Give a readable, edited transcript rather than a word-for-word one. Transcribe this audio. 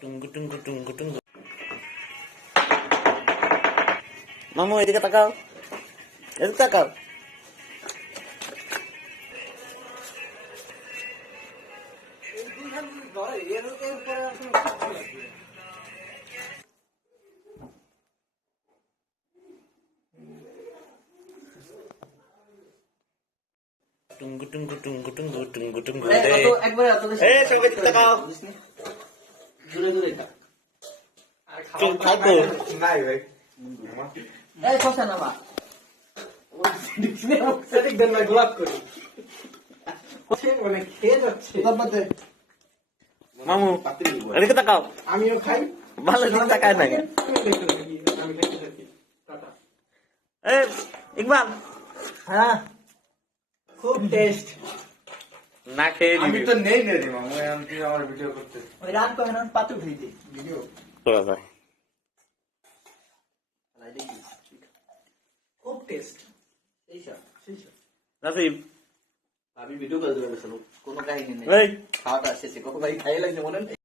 টুঙ্গু টুঙ্গু টুঙ্গু টুঙ্গু। মামু এদিকে তাকাও, এদিকে তাকাও। টুঙ্গু টুঙ্গু টুঙ্গু টুঙ্গু টুঙ্গু টুঙ্গু রে। এ সঙ্গে তাকাও। দূরে দূরে থাক। চুল খাইবো নাই ভাই এই খসা না মা। সেদিক দেন ভাই গোলাপ করি মানে খেয়ে যাচ্ছে মামু এদিকে তাকাও। আমিও খাই ভালো দিক তাকায় না কেন? আমি খাইতে থাকি টাটা। এ ইকবাল হ্যাঁ খুব টেস্ট না খেয়ে আমি নিবি তো নেই রে মামু আমি তুই আমার ভিডিও করতে ওই রাত কখন পাতু খাই দে। ভিডিও তোরা যায়। খুব টেস্ট এইসব নাসিব আমি ভিডিও করে দেবো কোনো কাহিনী নেই। এই খাওয়াটা শেষে কত ভাই খাই লাগছে মনে নেই।